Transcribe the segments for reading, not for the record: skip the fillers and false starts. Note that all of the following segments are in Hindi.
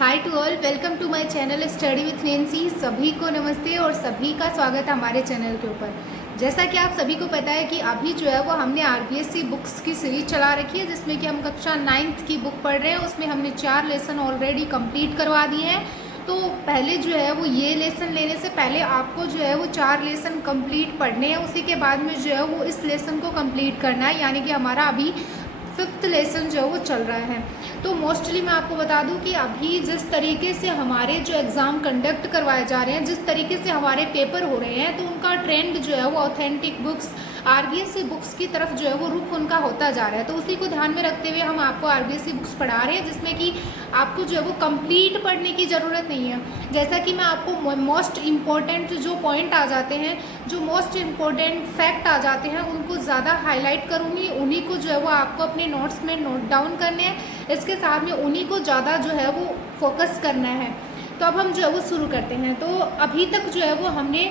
Hi to all, welcome to my channel study with Nancy. सभी को नमस्ते और सभी का स्वागत है हमारे चैनल के ऊपर। जैसा कि आप सभी को पता है कि अभी जो है वो हमने आरबीएससी बुक्स की सीरीज चला रखी है, जिसमें कि हम कक्षा 9th की बुक पढ़ रहे हैं। उसमें हमने 4 लेसन ऑलरेडी कंप्लीट करवा दिए हैं। तो पहले जो है वो ये लेसन लेने से पहले आपको जो है वो 4 लेसन कंप्लीट पढ़ने हैं। उसी के बाद में जो है वो इस लेसन को कंप्लीट करना है, यानी कि हमारा अभी 5th लेसन जो है वो चल रहा है। तो मोस्टली मैं आपको बता दूं कि अभी जिस तरीके से हमारे जो एग्ज़ाम कंडक्ट करवाए जा रहे हैं, जिस तरीके से हमारे पेपर हो रहे हैं, तो उनका ट्रेंड जो है वो ऑथेंटिक बुक्स, आरबीएससी बुक्स की तरफ जो है वो रुख उनका होता जा रहा है। तो उसी को ध्यान में रखते हुए हम आपको आरबीएससी बुक्स पढ़ा रहे हैं, जिसमें कि आपको जो है वो कंप्लीट पढ़ने की ज़रूरत नहीं है। जैसा कि मैं आपको मोस्ट इम्पॉर्टेंट जो पॉइंट आ जाते हैं, जो मोस्ट इम्पॉर्टेंट फैक्ट आ जाते हैं, उनको ज़्यादा हाईलाइट करूँगी। उन्हीं को जो है वो आपको अपने नोट्स में नोट डाउन करने हैं। इसके साथ में उन्हीं को ज़्यादा जो है वो फोकस करना है। तो अब हम जो है वो शुरू करते हैं। तो अभी तक जो है वो हमने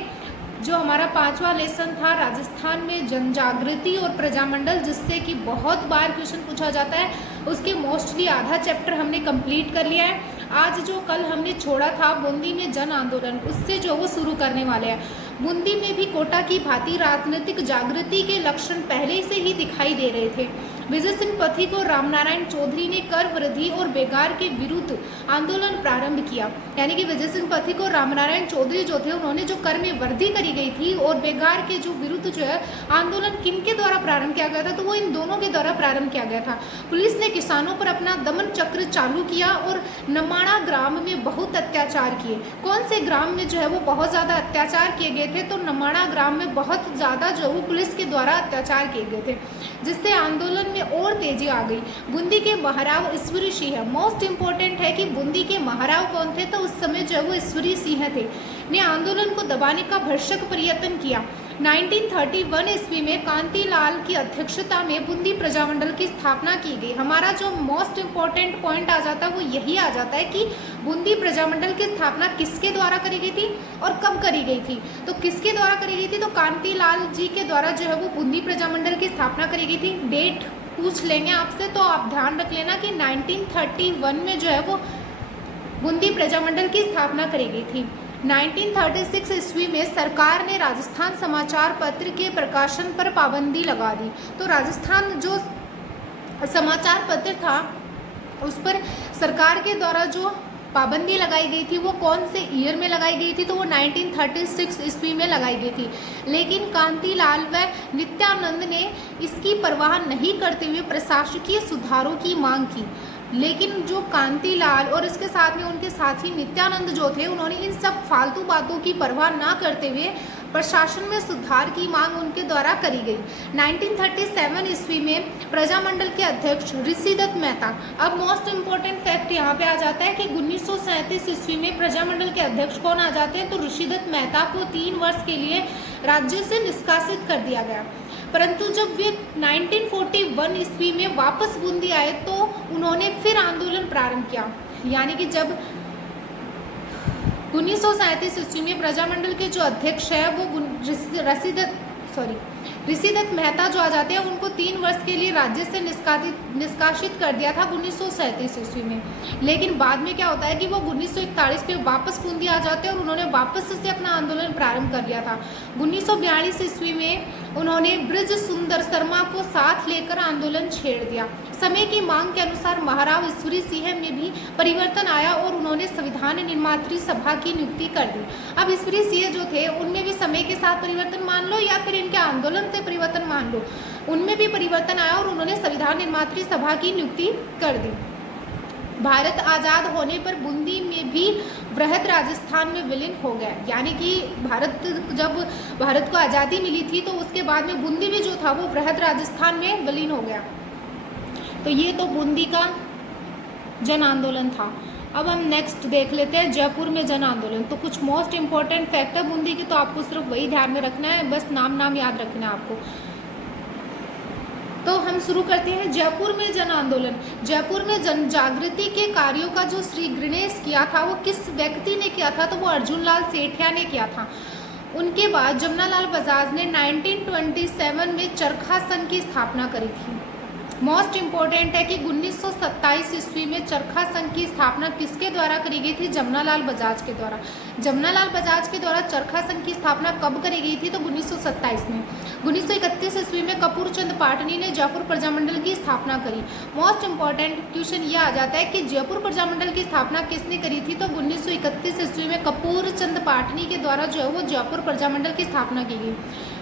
जो हमारा 5वां लेसन था राजस्थान में जन जागृति और प्रजामंडल, जिससे कि बहुत बार क्वेश्चन पूछा जाता है, उसके मोस्टली आधा चैप्टर हमने कंप्लीट कर लिया है। आज जो कल हमने छोड़ा था बूंदी में जन आंदोलन, उससे जो वो शुरू करने वाले हैं। बूंदी में भी कोटा की भांति राजनीतिक जागृति के लक्षण पहले से ही दिखाई दे रहे थे। विजय सिंह पथिक और रामनारायण चौधरी ने कर वृद्धि और बेगार के विरुद्ध आंदोलन प्रारंभ किया। यानी कि विजय सिंह पथिक और रामनारायण चौधरी जो थे, उन्होंने जो कर में वृद्धि करी गई थी और बेगार के जो विरुद्ध जो है आंदोलन किनके द्वारा प्रारंभ किया गया था, तो वो इन दोनों के द्वारा प्रारंभ किया गया था। पुलिस ने किसानों पर अपना दमन चक्र चालू किया और नमाणा ग्राम में बहुत अत्याचार किए। कौन से ग्राम में जो है वो बहुत ज़्यादा अत्याचार किए गए थे, तो नमाणा ग्राम में बहुत ज़्यादा जो वो पुलिस के द्वारा अत्याचार किए गए थे, जिससे आंदोलन में और तेजी आ गई। बूंदी के महाराव ईश्वरी सिंह, मोस्ट इंपॉर्टेंट है कि बूंदी के महाराव कौन थे, तो उस समय जो है वो ईश्वरी सिंह थे, ने आंदोलन को दबाने का भरसक प्रयत्न किया। 1931 ईस्वी में कांतिलाल की अध्यक्षता में बूंदी प्रजामंडल की स्थापना की गई। हमारा जो मोस्ट इम्पॉर्टेंट पॉइंट आ जाता है वो यही आ जाता है कि बूंदी प्रजामंडल की स्थापना किसके द्वारा करी गई थी और कब करी गई थी। तो किसके द्वारा करी गई थी, तो कांतिलाल जी के द्वारा जो है वो बूंदी प्रजामंडल की स्थापना करी गई थी। डेट पूछ लेंगे आपसे, तो आप ध्यान रख लेना कि 1931 में जो है वो बूंदी प्रजामंडल की स्थापना करी गई थी। 1936 ईस्वी में सरकार ने राजस्थान समाचार पत्र के प्रकाशन पर पाबंदी लगा दी। तो राजस्थान जो समाचार पत्र था उस पर सरकार के द्वारा जो पाबंदी लगाई गई थी वो कौन से ईयर में लगाई गई थी, तो वो 1936 ईस्वी में लगाई गई थी। लेकिन कांतिलाल व नित्यानंद ने इसकी परवाह नहीं करते हुए प्रशासकीय सुधारों की मांग की। लेकिन जो कांतिलाल और इसके साथ में उनके साथी नित्यानंद जो थे, उन्होंने इन सब फालतू बातों की परवाह ना करते हुए प्रशासन में सुधार की मांग उनके द्वारा करी गई। 1937 ईस्वी में प्रजामंडल के अध्यक्ष ऋषिदत्त मेहता, अब मोस्ट इम्पोर्टेंट फैक्ट यहाँ पे आ जाता है कि 1937 ईस्वी में प्रजामंडल के अध्यक्ष कौन आ जाते हैं, तो ऋषिदत्त मेहता को 3 वर्ष के लिए राज्य से निष्कासित कर दिया गया। परंतु जब वे 1941 ईस्वी में वापस बूंदी आए तो उन्होंने फिर आंदोलन प्रारंभ किया। यानी कि जब 1937 ईस्वी में प्रजामंडल के जो अध्यक्ष है वो ऋषिदत्त मेहता जो आ जाते हैं, उनको 3 वर्ष के लिए राज्य से निष्कासित कर दिया था 1937 ईस्वी में। लेकिन बाद में क्या होता है कि वो 1941 में वापस बूंदी आ जाते हैं और उन्होंने वापस से अपना आंदोलन प्रारंभ कर दिया था। 1942 ईस्वी में उन्होंने ब्रज सुंदर शर्मा को साथ लेकर आंदोलन छेड़ दिया। समय की मांग के अनुसार महाराव ईश्वरी सिंह में भी परिवर्तन आया और उन्होंने संविधान निर्मात्री सभा की नियुक्ति कर दी। अब ईश्वरी सिंह जो थे, उनमें भी समय के साथ परिवर्तन मान लो या फिर इनके आंदोलन से परिवर्तन मान लो, उनमें भी परिवर्तन आया और उन्होंने संविधान निर्मात्री सभा की नियुक्ति कर दी। भारत आज़ाद होने पर बूंदी में भी वृहद राजस्थान में विलीन हो गया। यानी कि जब भारत को आज़ादी मिली थी तो उसके बाद में बूंदी भी जो था वो वृहद राजस्थान में विलीन हो गया। तो ये तो बूंदी का जन आंदोलन था। अब हम नेक्स्ट देख लेते हैं जयपुर में जन आंदोलन। तो कुछ मोस्ट इम्पॉर्टेंट फैक्ट है बूंदी की, तो आपको सिर्फ वही ध्यान में रखना है, बस नाम याद रखना है आपको। तो हम शुरू करते हैं जयपुर में जन आंदोलन। जयपुर में जन जागृति के कार्यों का जो श्री गणेश किया था वो किस व्यक्ति ने किया था, तो वो अर्जुन लाल सेठिया ने किया था। उनके बाद जमनालाल बजाज ने 1927 में चरखा संघ की स्थापना करी थी। मोस्ट इम्पोर्टेंट है कि 1927 ईस्वी में चरखा संघ की स्थापना किसके द्वारा करी गई थी? जमनालाल बजाज के द्वारा। जमनालाल बजाज के द्वारा चरखा संघ की स्थापना कब करी गई थी? तो 1927 में। 1931 ईस्वी में कपूर चंद पाटनी ने जयपुर प्रजामंडल की स्थापना करी। मोस्ट इम्पॉर्टेंट क्वेश्चन ये आ जाता है कि जयपुर प्रजामंडल की स्थापना किसने करी थी? तो 1931 ईस्वी में कपूर चंद पाटनी के द्वारा जो है वो जयपुर प्रजामंडल की स्थापना की गई।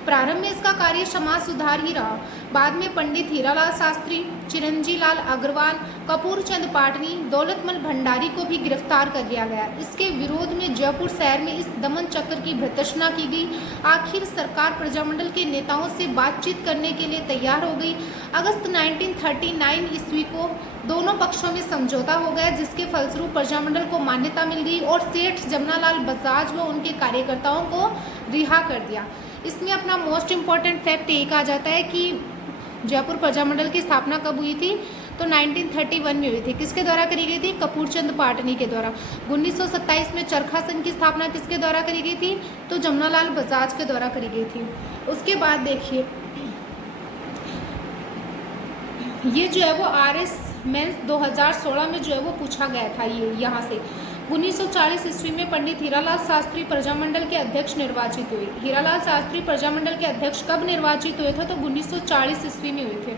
प्रारंभ में इसका कार्य समाज सुधार ही रहा। बाद में पंडित हीरालाल शास्त्री, चिरंजी लाल अग्रवाल, कपूर चंद पाटनी, दौलतमल भंडारी को भी गिरफ्तार कर लिया गया। इसके विरोध में जयपुर शहर में इस दमन चक्र की भर्त्सना की गई। आखिर सरकार प्रजामंडल के नेताओं से बातचीत करने के लिए तैयार हो गई। अगस्त 1939 ईस्वी को दोनों पक्षों में समझौता हो गया, जिसके फलस्वरूप प्रजामंडल को मान्यता मिल गई और सेठ जमनालाल बजाज व उनके कार्यकर्ताओं को रिहा कर दिया। इसमें अपना मोस्ट इम्पॉर्टेंट फैक्ट एक आ जाता है कि जयपुर प्रजामंडल की स्थापना कब हुई थी? तो 1931 में हुई थी। किसके द्वारा करी गई थी? कपूर चंद पाटनी के द्वारा। 1927 में चरखा संघ की स्थापना किसके द्वारा करी गई थी? तो जमनालाल बजाज के द्वारा करी गई थी। उसके बाद देखिए, ये जो है वो RS मेंस 2016 में जो है वो पूछा गया था। ये यहाँ से 1940 ईस्वी में पंडित हीरालाल शास्त्री प्रजामंडल के अध्यक्ष निर्वाचित हुए। हीरालाल शास्त्री प्रजामंडल के अध्यक्ष कब निर्वाचित हुए थे? तो 1940 ईस्वी में हुए थे।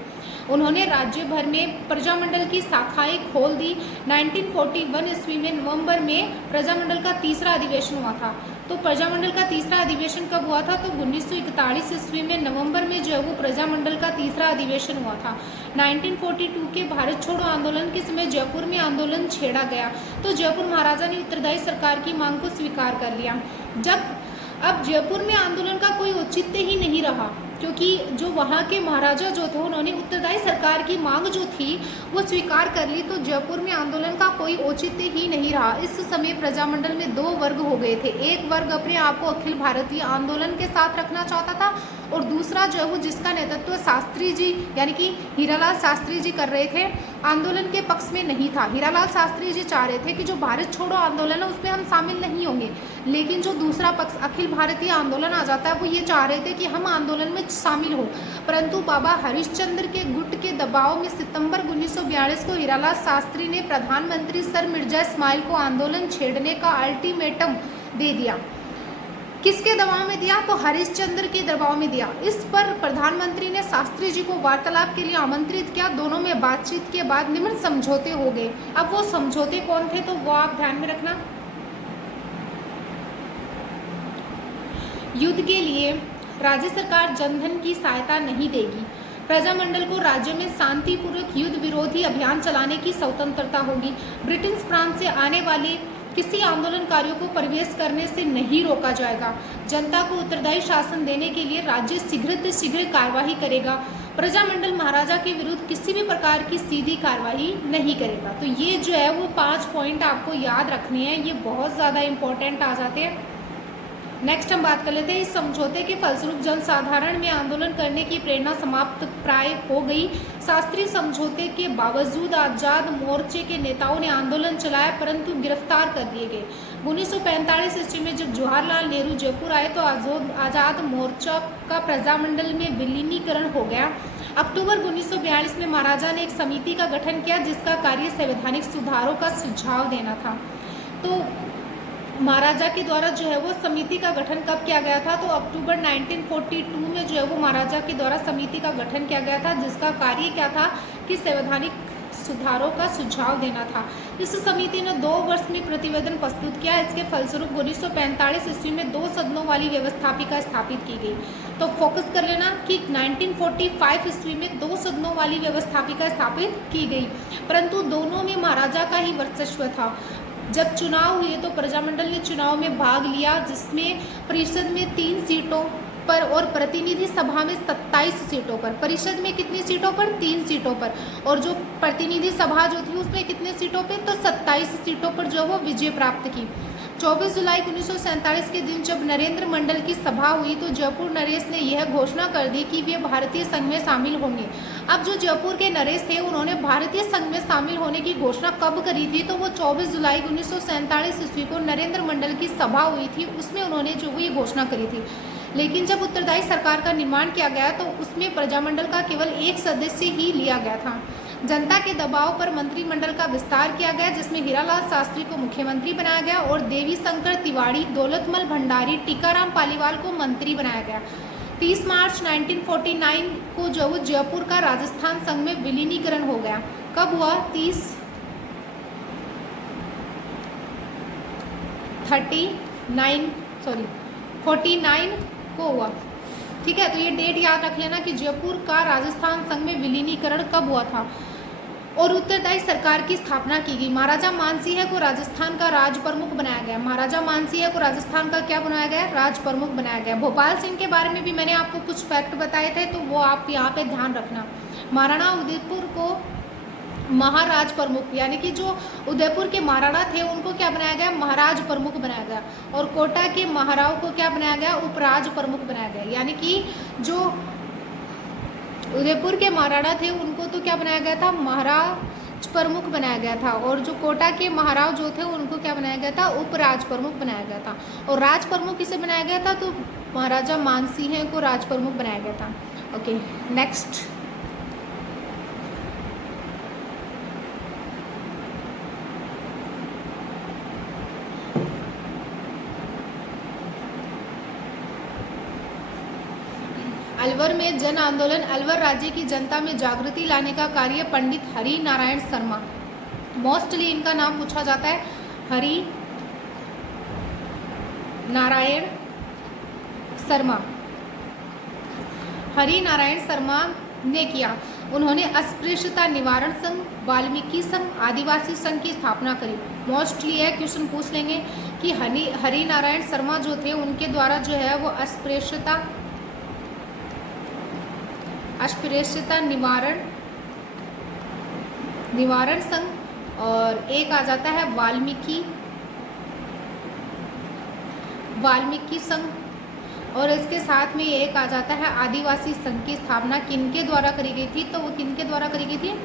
उन्होंने राज्य भर में प्रजामंडल की शाखाएं खोल दी। 1941 ईस्वी में नवंबर में प्रजामंडल का तीसरा अधिवेशन हुआ था। तो प्रजामंडल का तीसरा अधिवेशन कब हुआ था? तो 1941 ईस्वी में नवंबर में जो है वो प्रजामंडल का तीसरा अधिवेशन हुआ था। 1942 के भारत छोड़ो आंदोलन के समय जयपुर में आंदोलन छेड़ा गया, तो जयपुर महाराजा ने उत्तरदायी सरकार की मांग को स्वीकार कर लिया। अब जयपुर में आंदोलन का कोई औचित्य ही नहीं रहा, क्योंकि जो वहाँ के महाराजा जो थे उन्होंने उत्तरदायी सरकार की मांग जो थी वो स्वीकार कर ली, तो जयपुर में आंदोलन का कोई औचित्य ही नहीं रहा। इस समय प्रजामंडल में दो वर्ग हो गए थे। एक वर्ग अपने आप को अखिल भारतीय आंदोलन के साथ रखना चाहता था और दूसरा जो है वो जिसका नेतृत्व शास्त्री जी यानी कि हीरालाल शास्त्री जी कर रहे थे, आंदोलन के पक्ष में नहीं था। हीरालाल शास्त्री जी चाह रहे थे कि जो भारत छोड़ो आंदोलन है उसमें हम शामिल नहीं होंगे, लेकिन जो दूसरा पक्ष अखिल भारतीय आंदोलन आ जाता है वो ये चाह रहे थे कि हम आंदोलन में शामिल हो। परंतु बाबा हरिश्चंद्र के गुट के दबाव में सितंबर 1942 को हीरालाल शास्त्री ने प्रधानमंत्री सर मिर्जा इस्माइल को आंदोलन छेड़ने का अल्टीमेटम दे दिया। किसके दबाव में दिया? तो हरिश्चंद्र के दबाव में दिया। इस पर प्रधानमंत्री ने शास्त्री जी को वार्तालाप के लिए आमंत्रित किया। दोनों में बातचीत के बाद निम्न समझौते हो गए। अब वो समझौते कौन थे तो वो आप ध्यान में रखना। युद्ध के लिए राज्य सरकार जनधन की सहायता नहीं देगी। प्रजामंडल को राज्य में शांतिपूर्वक युद्ध विरोधी अभियान चलाने की स्वतंत्रता होगी। ब्रिटेन फ्रांस से आने वाले किसी आंदोलनकारियों को प्रवेश करने से नहीं रोका जाएगा। जनता को उत्तरदायी शासन देने के लिए राज्य शीघ्र कार्रवाई करेगा। प्रजामंडल महाराजा के विरुद्ध किसी भी प्रकार की सीधी कार्रवाई नहीं करेगा। तो ये जो है वो 5 पॉइंट आपको याद रखने हैं, ये बहुत ज़्यादा इम्पोर्टेंट आ जाते हैं। नेक्स्ट हम बात कर लेते हैं। इस समझौते के फलस्वरूप जनसाधारण में आंदोलन करने की प्रेरणा समाप्त प्राय हो गई। शास्त्री समझौते के बावजूद आज़ाद मोर्चे के नेताओं ने आंदोलन चलाया, परंतु गिरफ्तार कर दिए गए। 1945 ईस्वी में जब जवाहरलाल नेहरू जयपुर आए तो आज़ाद मोर्चा का प्रजामंडल में विलीनीकरण हो गया। अक्टूबर 1942 में महाराजा ने एक समिति का गठन किया, जिसका कार्य संवैधानिक सुधारों का सुझाव देना था। तो महाराजा के द्वारा जो है वो समिति का गठन कब किया गया था? तो अक्टूबर 1942 में जो है वो महाराजा के द्वारा समिति का गठन किया गया था, जिसका कार्य क्या था कि संवैधानिक सुधारों का सुझाव देना था। इस समिति ने 2 वर्ष में प्रतिवेदन प्रस्तुत किया। इसके फलस्वरूप 1945 ईस्वी में 2 सदनों वाली व्यवस्थापिका स्थापित की गई। तो फोकस कर लेना कि 1945 ईस्वी में 2 सदनों वाली व्यवस्थापिका स्थापित की गई, परंतु दोनों में महाराजा का ही वर्चस्व था। जब चुनाव हुए तो प्रजामंडल ने चुनाव में भाग लिया, जिसमें परिषद में 3 सीटों पर और प्रतिनिधि सभा में 27 सीटों पर। परिषद में कितनी सीटों पर? 3 सीटों पर। और जो प्रतिनिधि सभा जो थी उसमें कितने सीटों पे? तो 27 सीटों पर जो वो विजय प्राप्त की। 24 जुलाई 1947 के दिन जब नरेंद्र मंडल की सभा हुई तो जयपुर नरेश ने यह घोषणा कर दी कि वे भारतीय संघ में शामिल होंगे। अब जो जयपुर के नरेश थे उन्होंने भारतीय संघ में शामिल होने की घोषणा कब करी थी? तो वो 24 जुलाई 1947 ईस्वी को नरेंद्र मंडल की सभा हुई थी, उसमें उन्होंने जो वो ये घोषणा करी थी। लेकिन जब उत्तरदायी सरकार का निर्माण किया गया तो उसमें प्रजामंडल का केवल एक सदस्य ही लिया गया था। जनता के दबाव पर मंत्रिमंडल का विस्तार किया गया, जिसमें हीरालाल शास्त्री को मुख्यमंत्री बनाया गया और देवी शंकर तिवारी, दौलतमल भंडारी, टीकाराम पालीवाल को मंत्री बनाया गया। 30 मार्च 1949 को जो जयपुर का राजस्थान संघ में विलीनीकरण हो गया। कब हुआ? 49 को हुआ। ठीक है, तो ये डेट याद रख लेना कि जयपुर का राजस्थान संघ में विलीनीकरण कब हुआ था। और उत्तरदायी सरकार की स्थापना की गई। महाराजा मानसिंह को राजस्थान का राज प्रमुख बनाया गया। महाराजा मानसिंह को राजस्थान का क्या बनाया गया? राज प्रमुख बनाया गया। भोपाल सिंह के बारे में भी मैंने आपको कुछ फैक्ट बताए थे, तो वो आप यहाँ पे ध्यान रखना। महाराणा उदयपुर को महाराज प्रमुख, यानी कि जो उदयपुर के महाराणा थे उनको क्या बनाया गया? महाराज प्रमुख बनाया गया। और कोटा के महाराव को क्या बनाया गया? उपराज प्रमुख बनाया गया। यानी कि जो उदयपुर के महाराणा थे उनको तो क्या बनाया गया था? महाराज प्रमुख बनाया गया था। और जो कोटा के महाराव जो थे उनको क्या बनाया गया था? उपराज प्रमुख बनाया गया था। और राज प्रमुख किसे बनाया गया था? तो महाराजा मानसिंह को राज प्रमुख बनाया गया था। Okay, next. अलवर में जन आंदोलन। अलवर राज्य की जनता में जागृति लाने का कार्य पंडित हरि नारायण शर्मा, मोस्टली इनका नाम पूछा जाता है, हरि नारायण शर्मा, हरि नारायण शर्मा ने किया। उन्होंने अस्पृश्यता निवारण संघ, वाल्मीकि संघ, आदिवासी संघ की स्थापना करी। मोस्टली है क्वेश्चन पूछ लेंगे कि हरि नारायण शर्मा जो थे उनके द्वारा जो है वो अस्पृश्यता निवारण संघ, और एक आ जाता है वाल्मीकि संघ, और इसके साथ में एक आ जाता है आदिवासी संघ की स्थापना किनके द्वारा करी गई थी? तो वो किनके द्वारा करी गई थी?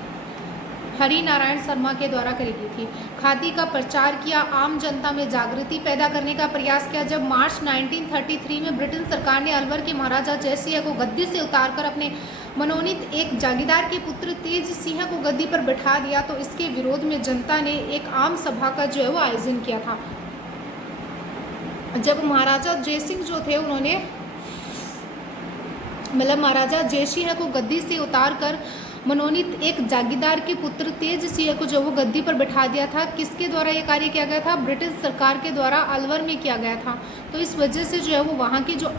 हरि नारायण शर्मा के द्वारा करी गई थी। खादी का प्रचार किया, आम जनता में जागृति पैदा करने का प्रयास किया। जब मार्च 1933 में ब्रिटेन सरकार ने अलवर के महाराजा जयसिंह को गद्दी से उतारकर अपने मनोनीत एक जागीरदार के पुत्र तेज सिंह को गद्दी पर बैठा दिया, तो इसके विरोध में जनता ने एक आम सभा का जो है वो आयोजन किया था। जब महाराजा जयसिंह जो थे उन्होंने महाराजा जयसिंह को गद्दी से उतारकर मनोनीत एक जागीरदार के पुत्र तेज सिंह को जो वो गद्दी पर बैठा दिया था। किसके द्वारा ये कार्य किया गया था? ब्रिटिश सरकार के द्वारा अलवर में किया गया था। तो इस वजह से जो है वो वहाँ की जो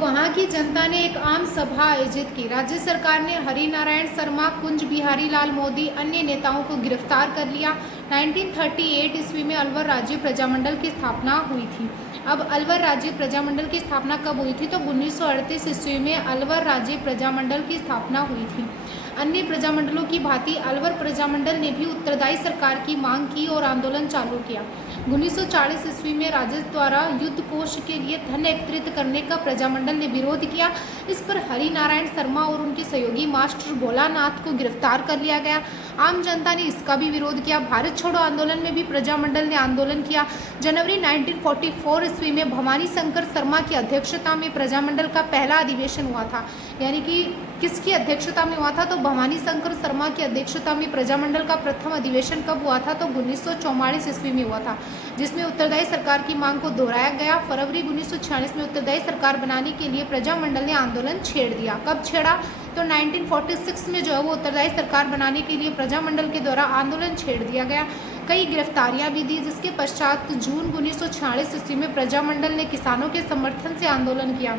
वहाँ की जनता ने एक आम सभा आयोजित की। राज्य सरकार ने हरि नारायण शर्मा, कुंज बिहारी लाल मोदी, अन्य नेताओं को गिरफ्तार कर लिया। 1938 ईस्वी में अलवर राज्य प्रजामंडल की स्थापना हुई थी। अब अलवर राज्य प्रजामंडल की स्थापना कब हुई थी? तो 1938 ईस्वी में अलवर राज्य प्रजामंडल की स्थापना हुई थी। अन्य प्रजामंडलों की भांति अलवर प्रजामंडल ने भी उत्तरदायी सरकार की मांग की और आंदोलन चालू किया। 1940 ईस्वी में राजस्व द्वारा युद्ध कोष के लिए धन एकत्रित करने का प्रजामंडल ने विरोध किया। इस पर हरि नारायण शर्मा और उनके सहयोगी मास्टर भोलानाथ को गिरफ्तार कर लिया गया। आम जनता ने इसका भी विरोध किया। भारत छोड़ो आंदोलन में भी प्रजामंडल ने आंदोलन किया। जनवरी 1944 ईस्वी में भवानी शंकर शर्मा की अध्यक्षता में प्रजामंडल का पहला अधिवेशन हुआ था। यानी कि किसकी अध्यक्षता में हुआ था? तो भवानी शंकर शर्मा की अध्यक्षता में प्रजामंडल का प्रथम अधिवेशन कब हुआ था? तो 1944 ईस्वी में हुआ था, जिसमें उत्तरदायी सरकार की मांग को दोहराया गया। फरवरी 1946 में उत्तरदायी सरकार बनाने के लिए प्रजामंडल ने आंदोलन छेड़ दिया। कब छेड़ा? तो 1946 में जो है वो उत्तरदायी सरकार बनाने के लिए प्रजामंडल के द्वारा आंदोलन छेड़ दिया गया। कई गिरफ्तारियां भी दी, जिसके पश्चात जून 1946 ईस्वी में प्रजामंडल ने किसानों के समर्थन से आंदोलन किया।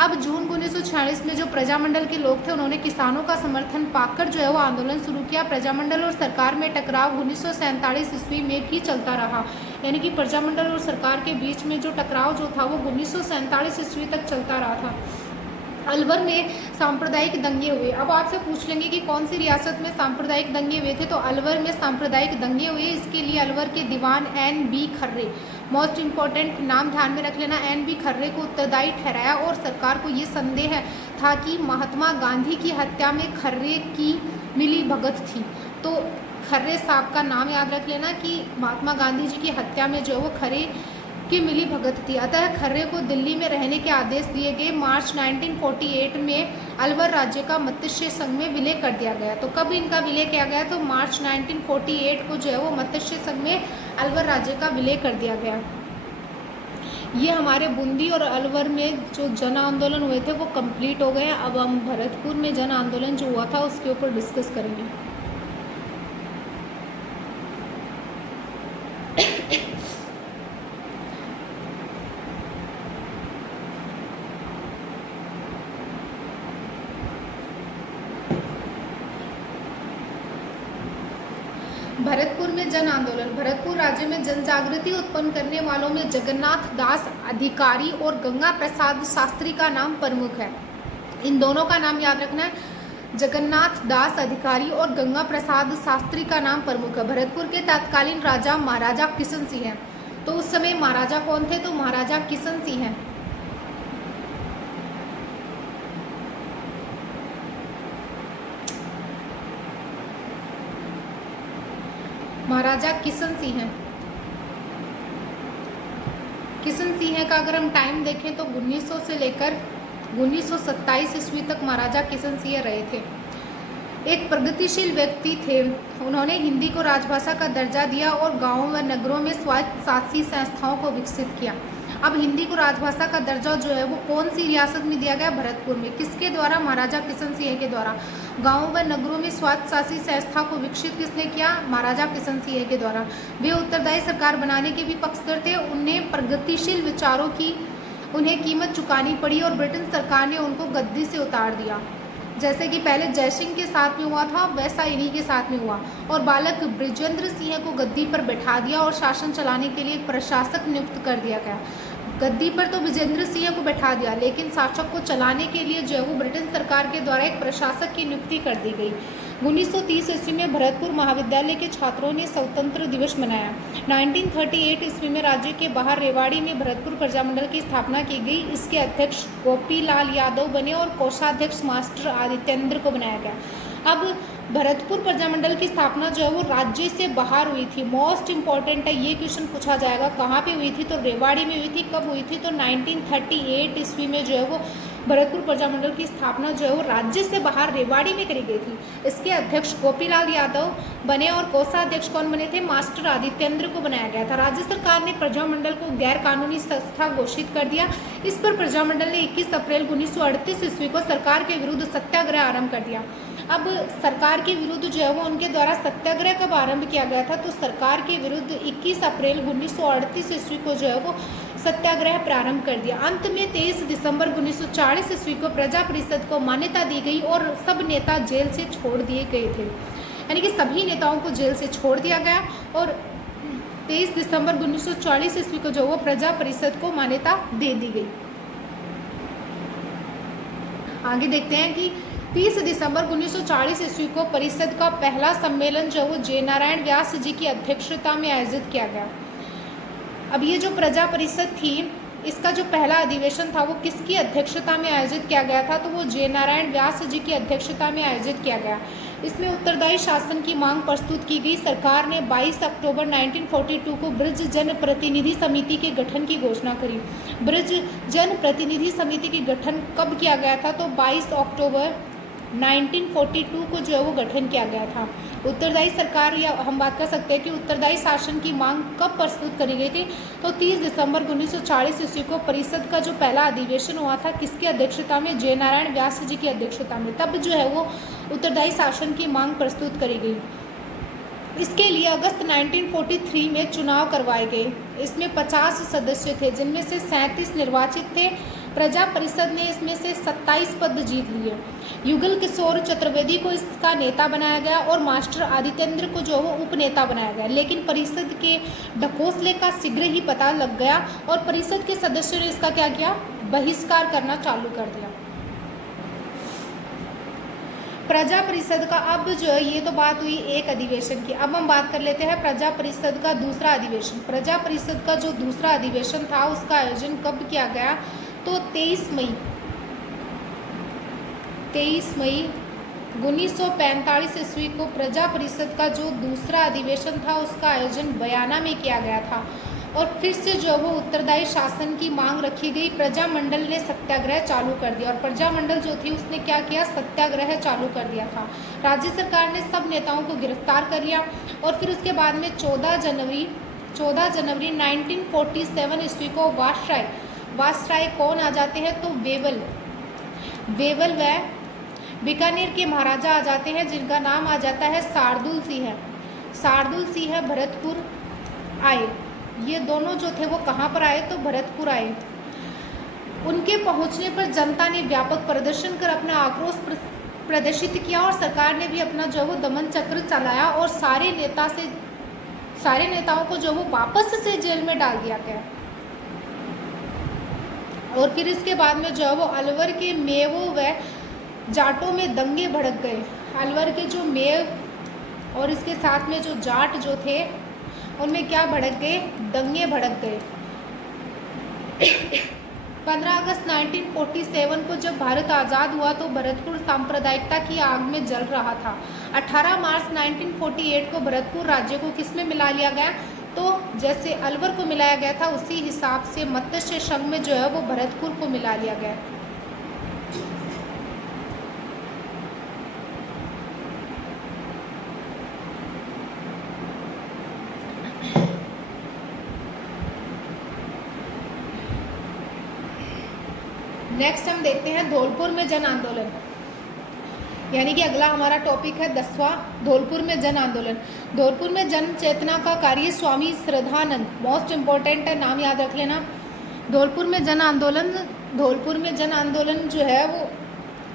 अब जून 1946 में जो प्रजामंडल के लोग थे उन्होंने किसानों का समर्थन पाकर जो है वो आंदोलन शुरू किया। प्रजामंडल और सरकार में टकराव 1947 ईस्वी में भी चलता रहा। यानी कि प्रजामंडल और सरकार के बीच में जो टकराव जो था वो 1947 ईस्वी तक चलता रहा था। अलवर में सांप्रदायिक दंगे हुए। अब आपसे पूछ लेंगे कि कौन सी रियासत में सांप्रदायिक दंगे हुए थे? तो अलवर में सांप्रदायिक दंगे हुए। इसके लिए अलवर के दीवान NB खर्रे, मोस्ट इम्पॉर्टेंट नाम ध्यान में रख लेना, NB खर्रे को उत्तरदायी ठहराया। और सरकार को ये संदेह था कि महात्मा गांधी की हत्या में खर्रे की मिली भगत थी। तो खर्रे साहब का नाम याद रख लेना कि महात्मा गांधी जी की हत्या में जो वो खर्रे की मिली भगत थी। अतः खर्रे को दिल्ली में रहने के आदेश दिए गए। मार्च 1948 में अलवर राज्य का मत्स्य संघ में विलय कर दिया गया। तो कब इनका विलय किया गया? तो मार्च 1948 को जो है वो मत्स्य संघ में अलवर राज्य का विलय कर दिया गया। ये हमारे बूंदी और अलवर में जो जन आंदोलन हुए थे वो कंप्लीट हो गए। अब हम भरतपुर में जन आंदोलन जो हुआ था उसके ऊपर डिस्कस करेंगे। भरतपुर में जन आंदोलन। भरतपुर राज्य में जन जागृति उत्पन्न करने वालों में जगन्नाथ दास अधिकारी और गंगा प्रसाद शास्त्री का नाम प्रमुख है। इन दोनों का नाम याद रखना है। जगन्नाथ दास अधिकारी और गंगा प्रसाद शास्त्री का नाम प्रमुख है। भरतपुर के तत्कालीन राजा महाराजा किशन सिंह हैं। तो उस समय महाराजा कौन थे? तो महाराजा किशन सिंह हैं। महाराजा किशन सिंह हैं। किशन सिंह का अगर हम टाइम देखें तो 1900 से लेकर 1927 ईस्वी तक महाराजा किशन सिंह रहे थे। एक प्रगतिशील व्यक्ति थे। उन्होंने हिंदी को राजभाषा का दर्जा दिया और गांवों व नगरों में स्वायत्तशासी संस्थाओं को विकसित किया। अब हिंदी को राजभाषा का दर्जा जो है वो कौन सी रियासत में दिया गया? भरतपुर में। किसके द्वारा? महाराजा किशन सिंह के द्वारा। गांवों व नगरों में स्वायत्तशासी संस्था को विकसित किसने किया? महाराजा किशन सिंह के द्वारा। वे उत्तरदायी सरकार बनाने के भी पक्षधर थे। उन्हें प्रगतिशील विचारों की उन्हें कीमत चुकानी पड़ी और ब्रिटेन सरकार ने उनको गद्दी से उतार दिया। जैसे कि पहले जयसिंह के साथ में हुआ था वैसा इन्हीं के साथ में हुआ। और बालक बृजेंद्र सिंह को गद्दी पर बैठा दिया और शासन चलाने के लिए एक प्रशासक नियुक्त कर दिया गया। गद्दी पर तो बृजेंद्र सिंह को बैठा दिया, लेकिन शासक को चलाने के लिए जो है वो ब्रिटेन सरकार के द्वारा एक प्रशासक की नियुक्ति कर दी गई। 1930 ईस्वी में भरतपुर महाविद्यालय के छात्रों ने स्वतंत्र दिवस मनाया। 1938 ईस्वी में राज्य के बाहर रेवाड़ी में भरतपुर प्रजामंडल की स्थापना की गई। इसके अध्यक्ष गोपीलाल यादव बने और कोषाध्यक्ष मास्टर आदित्येंद्र को बनाया गया। अब भरतपुर प्रजामंडल की स्थापना जो है वो राज्य से बाहर हुई थी। मोस्ट इंपॉर्टेंट है, ये क्वेश्चन पूछा जाएगा कहाँ पे हुई थी? तो रेवाड़ी में हुई थी। कब हुई थी? तो 1938 ईस्वी में जो है वो भरतपुर प्रजामंडल की स्थापना जो है वो राज्य से बाहर रेवाड़ी में करी गई थी। इसके अध्यक्ष गोपीलाल यादव बने और कोषाध्यक्ष कौन बने थे? मास्टर आदित्येंद्र को बनाया गया था। राज्य सरकार ने प्रजामंडल को गैर कानूनी संस्था घोषित कर दिया। इस पर प्रजामंडल ने 21 अप्रैल 1938 ईस्वी को सरकार के विरुद्ध सत्याग्रह आरंभ कर दिया। अब सरकार के विरुद्ध जो है वो उनके द्वारा सत्याग्रह कब आरंभ किया गया था? तो सरकार के विरुद्ध 21 अप्रैल 1938 ईस्वी को जो है वो सत्याग्रह प्रारंभ कर दिया। अंत में 23 दिसंबर 1940 ईस्वी को प्रजा परिषद को मान्यता दी गई और सब नेता जेल से छोड़ दिए गए थे। यानी कि सभी नेताओं को जेल से छोड़ दिया गया और 23 दिसंबर 1940 ईस्वी को जो वो प्रजा परिषद को मान्यता दे दी गई। आगे देखते हैं कि 30 दिसंबर 1940 ईस्वी को परिषद का पहला सम्मेलन जो वो जय नारायण व्यास जी की अध्यक्षता में आयोजित किया गया। अब ये जो प्रजा परिषद थी इसका जो पहला अधिवेशन था वो किसकी अध्यक्षता में आयोजित किया गया था? तो वो जय नारायण व्यास जी की अध्यक्षता में आयोजित किया गया। इसमें उत्तरदायी शासन की मांग प्रस्तुत की गई। सरकार ने 22 अक्टूबर 1942 को ब्रज जन प्रतिनिधि समिति के गठन की घोषणा करी। ब्रज जन प्रतिनिधि समिति के गठन कब किया गया था? तो 22 अक्टूबर 1942 को जो है वो गठन किया गया था। उत्तरदायी सरकार, या हम बात कर सकते हैं कि उत्तरदायी शासन की मांग कब प्रस्तुत करी गई थी? तो 30 दिसंबर 1940 ईस्वी को परिषद का जो पहला अधिवेशन हुआ था किसकी अध्यक्षता में? जय नारायण व्यास जी की अध्यक्षता में। तब जो है वो उत्तरदायी शासन की मांग प्रस्तुत करी गई। इसके लिए अगस्त 1943 में चुनाव करवाए गए। इसमें 50 सदस्य थे जिनमें से 37 निर्वाचित थे। प्रजा परिषद ने इसमें से 27 पद जीत लिए। युगल किशोर चतुर्वेदी को इसका नेता बनाया गया और मास्टर आदित्येंद्र को जो वो उपनेता बनाया गया। लेकिन परिषद के ढकोसले का शीघ्र ही पता लग गया और परिषद के सदस्यों ने इसका क्या किया? बहिष्कार करना चालू कर दिया। प्रजा परिषद का अब जो है ये तो बात हुई एक अधिवेशन की। अब हम बात कर लेते हैं प्रजा परिषद का दूसरा अधिवेशन। प्रजा परिषद का जो दूसरा अधिवेशन था उसका आयोजन कब किया गया? तो 23 मई 1945 ईस्वी को प्रजा परिषद का जो दूसरा अधिवेशन था उसका आयोजन बयाना में किया गया था और फिर से जो वो उत्तरदायी शासन की मांग रखी गई। प्रजामंडल ने सत्याग्रह चालू कर दिया और प्रजामंडल जो थी उसने क्या किया, सत्याग्रह चालू कर दिया था। राज्य सरकार ने सब नेताओं को गिरफ्तार कर लिया और फिर उसके बाद में 14 जनवरी 1947 ईस्वी को वासराय कौन आ जाते हैं, तो वेवल व बीकानेर के महाराजा आ जाते हैं जिनका नाम आ जाता है शार्दुल सिंह भरतपुर आए। ये दोनों जो थे वो कहाँ पर आए, तो भरतपुर आए। उनके पहुंचने पर जनता ने व्यापक प्रदर्शन कर अपना आक्रोश प्रदर्शित किया और सरकार ने भी अपना जो वो दमन चक्र चलाया और सारे नेताओं को जो वो वापस से जेल में डाल दिया गया। और फिर इसके बाद में जो वो अलवर के मेवों व जाटों में दंगे भड़क गए। अलवर के जो मेव और इसके साथ में जो जाट जो थे उनमें क्या भड़क गए, दंगे भड़क गए। 15 अगस्त 1947 को जब भारत आज़ाद हुआ तो भरतपुर सांप्रदायिकता की आग में जल रहा था। 18 मार्च 1948 को भरतपुर राज्य को किस में मिला लिया गया, तो जैसे अलवर को मिलाया गया था उसी हिसाब से मत्स्य संघ में जो है वो भरतपुर को मिला लिया गया। नेक्स्ट हम देखते हैं धौलपुर में जन आंदोलन, यानी कि अगला हमारा टॉपिक है 10वां, धौलपुर में जन आंदोलन। धौलपुर में जन चेतना का कार्य स्वामी श्रद्धानंद, मोस्ट इम्पोर्टेंट है, नाम याद रख लेना। धौलपुर में जन आंदोलन जो है वो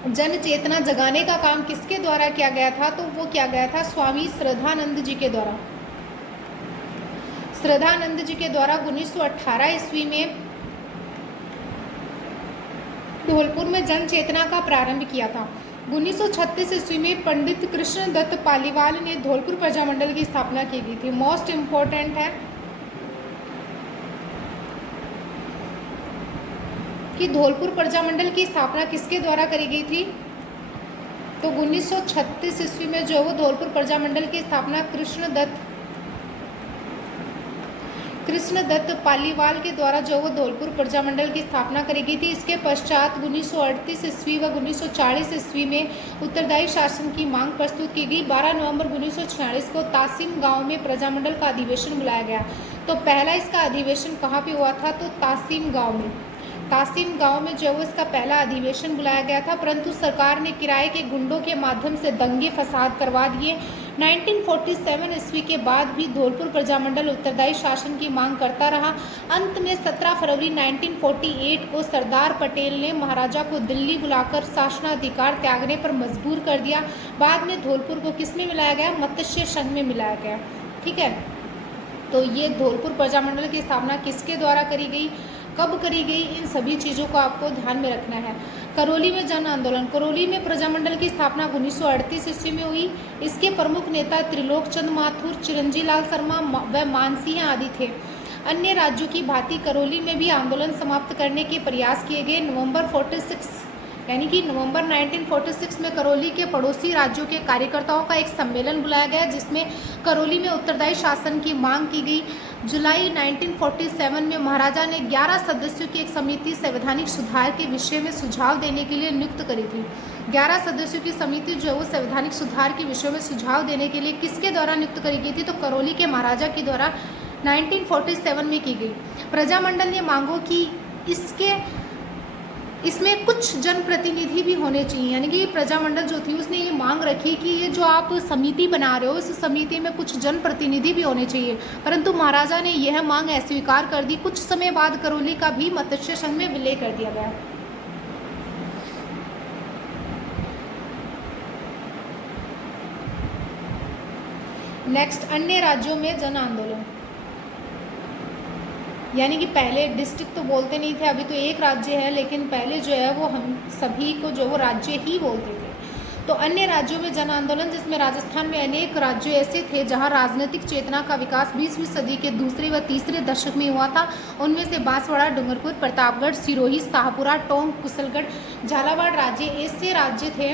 जन चेतना जगाने का काम किसके द्वारा किया गया था, तो वो किया गया था स्वामी श्रद्धानंद जी के द्वारा। 1918 ईस्वी में धौलपुर में जन चेतना का प्रारंभ किया था। 1936 ईस्वी में पंडित कृष्ण दत्त पालीवाल ने धौलपुर प्रजामंडल की स्थापना की गई थी। मोस्ट इम्पोर्टेंट है कि धौलपुर प्रजामंडल की स्थापना किसके द्वारा करी गई थी, तो 1936 ईस्वी में जो वो धौलपुर प्रजामंडल की स्थापना कृष्ण दत्त पालीवाल के द्वारा जो वो धौलपुर प्रजामंडल की स्थापना करी गई थी। इसके पश्चात 1938 ईस्वी व 1940 ईस्वी में उत्तरदायी शासन की मांग प्रस्तुत की गई। 12 नवंबर 1946 को तासीम गांव में प्रजामंडल का अधिवेशन बुलाया गया। तो पहला इसका अधिवेशन कहाँ पे हुआ था, तो तासीम गांव में जो इसका पहला अधिवेशन बुलाया गया था, परंतु सरकार ने किराए के गुंडों के माध्यम से दंगे फसाद करवा दिए। 1947 ईस्वी के बाद भी धौलपुर प्रजामंडल उत्तरदायी शासन की मांग करता रहा। अंत में 17 फरवरी 1948 को सरदार पटेल ने महाराजा को दिल्ली बुलाकर शासनाधिकार त्यागने पर मजबूर कर दिया। बाद में धौलपुर को किस में मिलाया गया, मत्स्य संघ में मिलाया गया। ठीक है, तो ये धौलपुर प्रजामंडल की स्थापना किसके द्वारा करी गई, कब करी गई, इन सभी चीज़ों को आपको ध्यान में रखना है। करौली में जन आंदोलन। करौली में प्रजामंडल की स्थापना 1938 ईस्वी में हुई। इसके प्रमुख नेता त्रिलोक चंद माथुर, चिरंजी लाल शर्मा व मानसिंह आदि थे। अन्य राज्यों की भांति करौली में भी आंदोलन समाप्त करने के प्रयास किए गए। नवंबर 1946 में करौली के पड़ोसी राज्यों के कार्यकर्ताओं का एक सम्मेलन बुलाया गया जिसमें करौली में उत्तरदायी शासन की मांग की गई। जुलाई 1947 में महाराजा ने 11 सदस्यों की एक समिति संवैधानिक सुधार के विषय में सुझाव देने के लिए नियुक्त करी थी। 11 सदस्यों की समिति जो है वो संवैधानिक सुधार के विषय में सुझाव देने के लिए किसके द्वारा नियुक्त करी गई थी, तो करौली के महाराजा के द्वारा 1947 में की गई। प्रजामंडल ने मांगो कि इसमें कुछ जनप्रतिनिधि भी होने चाहिए, यानी कि प्रजामंडल जो थी उसने ये मांग रखी कि ये जो आप समिति बना रहे हो इस समिति में कुछ जनप्रतिनिधि भी होने चाहिए, परंतु महाराजा ने यह मांग अस्वीकार कर दी। कुछ समय बाद करौली का भी मत्स्य संघ में विलय कर दिया गया। नेक्स्ट, अन्य राज्यों में जन आंदोलन, यानी कि पहले डिस्ट्रिक्ट तो बोलते नहीं थे, अभी तो एक राज्य है, लेकिन पहले जो है वो हम सभी को जो वो राज्य ही बोलते थे। तो अन्य राज्यों में जन आंदोलन, जिसमें राजस्थान में अनेक राज्य ऐसे थे जहां राजनीतिक चेतना का विकास 20वीं सदी के दूसरे व तीसरे दशक में हुआ था। उनमें से बांसवाड़ा, डूंगरपुर, प्रतापगढ़, सिरोही, शाहपुरा, टोंक, कुशलगढ़, झालावाड़ राज्य ऐसे राज्य थे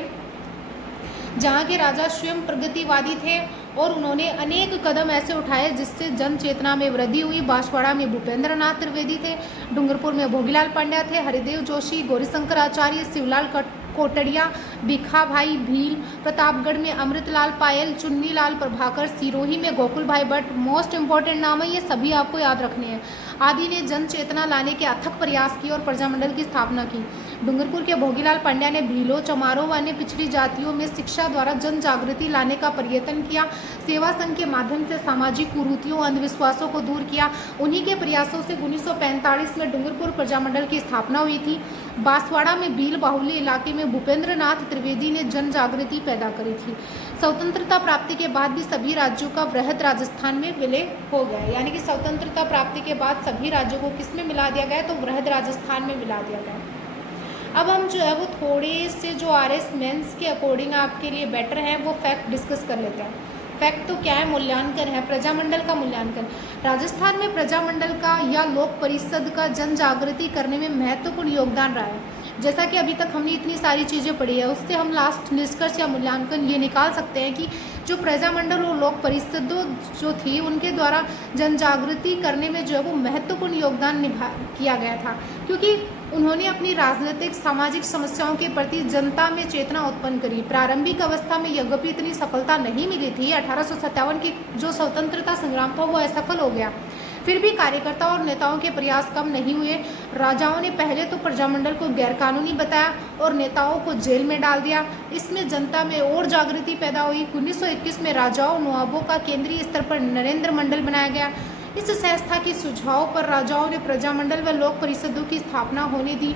जहाँ के राजा स्वयं प्रगतिवादी थे और उन्होंने अनेक कदम ऐसे उठाए जिससे जन चेतना में वृद्धि हुई। बांसवाड़ा में भूपेंद्र नाथ त्रिवेदी थे, डूंगरपुर में भोगीलाल पांड्या थे, हरिदेव जोशी, गौरीशंकर आचार्य, शिवलाल कोटड़िया, भिखा भाई भील, प्रतापगढ़ में अमृतलाल पायल, चुन्नी लाल प्रभाकर, सिरोही में गोकुल भाई भट्ट। मोस्ट इंपॉर्टेंट नाम है, ये सभी आपको याद रखने हैं। आदि ने जन चेतना लाने के अथक प्रयास किए और प्रजामंडल की स्थापना की। डूंगरपुर के भोगीलाल पांड्या ने भीलों, चमारों व अन्य पिछड़ी जातियों में शिक्षा द्वारा जन जागृति लाने का प्रयत्न किया। सेवा संघ के माध्यम से सामाजिक कुरीतियों, अंधविश्वासों को दूर किया। उन्हीं के प्रयासों से 1945 में डूंगरपुर प्रजामंडल की स्थापना हुई थी। बांसवाड़ा में भील बाहुल्य इलाके में भूपेंद्र नाथ त्रिवेदी ने जन जागृति पैदा करी थी। स्वतंत्रता प्राप्ति के बाद भी सभी राज्यों का वृहद राजस्थान में विलय हो गया, यानी कि स्वतंत्रता प्राप्ति के बाद सभी राज्यों को किस में मिला दिया गया, तो वृहद राजस्थान में मिला दिया गया। अब हम जो है वो थोड़े से जो आरएस मेंस के अकॉर्डिंग आपके लिए बेटर है वो फैक्ट डिस्कस कर लेते हैं। फैक्ट तो क्या है, मूल्यांकन है, प्रजामंडल का मूल्यांकन। राजस्थान में प्रजामंडल का या लोक परिषद का जन जागृति करने में महत्वपूर्ण योगदान रहा है। जैसा कि अभी तक हमने इतनी सारी चीज़ें पढ़ी है, उससे हम लास्ट निष्कर्ष या मूल्यांकन ये निकाल सकते हैं कि जो प्रजामंडल और लोक परिषदों जो थी उनके द्वारा जन जागृति करने में जो है वो महत्वपूर्ण योगदान किया गया था, क्योंकि उन्होंने अपनी राजनीतिक सामाजिक समस्याओं के प्रति जनता में चेतना उत्पन्न करी। प्रारंभिक अवस्था में यद्यपि इतनी सफलता नहीं मिली थी, 1857 की जो स्वतंत्रता संग्राम था वो असफल हो गया, फिर भी कार्यकर्ताओं और नेताओं के प्रयास कम नहीं हुए। राजाओं ने पहले तो प्रजामंडल को गैरकानूनी बताया और नेताओं को जेल में डाल दिया। इसमें जनता में और जागृति पैदा हुई। 1921 में राजाओं नवाबों का केंद्रीय स्तर पर नरेंद्र मंडल बनाया गया। इस संस्था के सुझाव पर राजाओं ने प्रजामंडल व लोक परिषदों की स्थापना होने दी।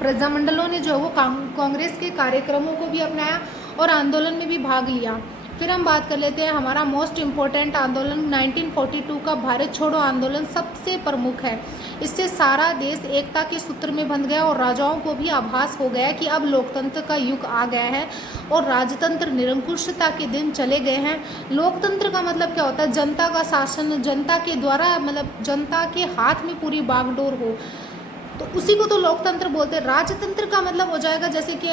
प्रजामंडलों ने जो वो कांग्रेस के कार्यक्रमों को भी अपनाया और आंदोलन में भी भाग लिया। फिर हम बात कर लेते हैं हमारा मोस्ट इम्पोर्टेंट आंदोलन 1942 का भारत छोड़ो आंदोलन सबसे प्रमुख है। इससे सारा देश एकता के सूत्र में बंध गया और राजाओं को भी आभास हो गया कि अब लोकतंत्र का युग आ गया है और राजतंत्र निरंकुशता के दिन चले गए हैं। लोकतंत्र का मतलब क्या होता है, जनता का शासन, जनता के द्वारा, मतलब जनता के हाथ में पूरी बागडोर हो, तो उसी को तो लोकतंत्र बोलते हैं। राजतंत्र का मतलब हो जाएगा जैसे कि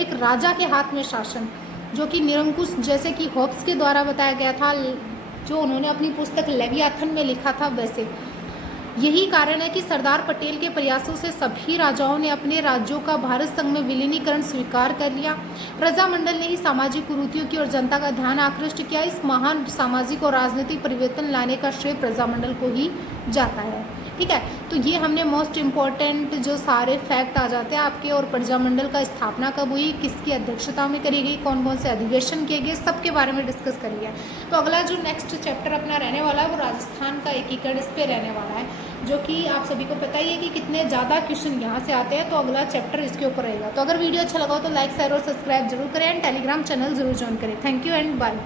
एक राजा के हाथ में शासन, जो कि निरंकुश, जैसे कि होब्स के द्वारा बताया गया था, जो उन्होंने अपनी पुस्तक लेवियाथन में लिखा था, वैसे यही कारण है कि सरदार पटेल के प्रयासों से सभी राजाओं ने अपने राज्यों का भारत संघ में विलीनीकरण स्वीकार कर लिया। प्रजामंडल ने ही सामाजिक कुरीतियों की और जनता का ध्यान आकृष्ट किया। इस महान सामाजिक और राजनीतिक परिवर्तन लाने का श्रेय प्रजामंडल को ही जाता है। ठीक है, तो ये हमने मोस्ट इम्पॉर्टेंट जो सारे फैक्ट आ जाते हैं आपके, और प्रजामंडल का स्थापना कब हुई, किसकी अध्यक्षता में करी गई, कौन कौन से अधिवेशन किए गए, सबके बारे में डिस्कस कर लिया। तो अगला जो नेक्स्ट चैप्टर अपना रहने वाला है वो राजस्थान का एकीकरण, इस पे रहने वाला है, जो कि आप सभी को पता ही है कि कितने ज़्यादा क्वेश्चन यहाँ से आते हैं। तो अगला चैप्टर इसके ऊपर रहेगा। तो अगर वीडियो अच्छा लगा हो तो लाइक, शेयर और सब्सक्राइब जरूर करें एंड टेलीग्राम चैनल जरूर ज्वाइन करें। Thank you and bye.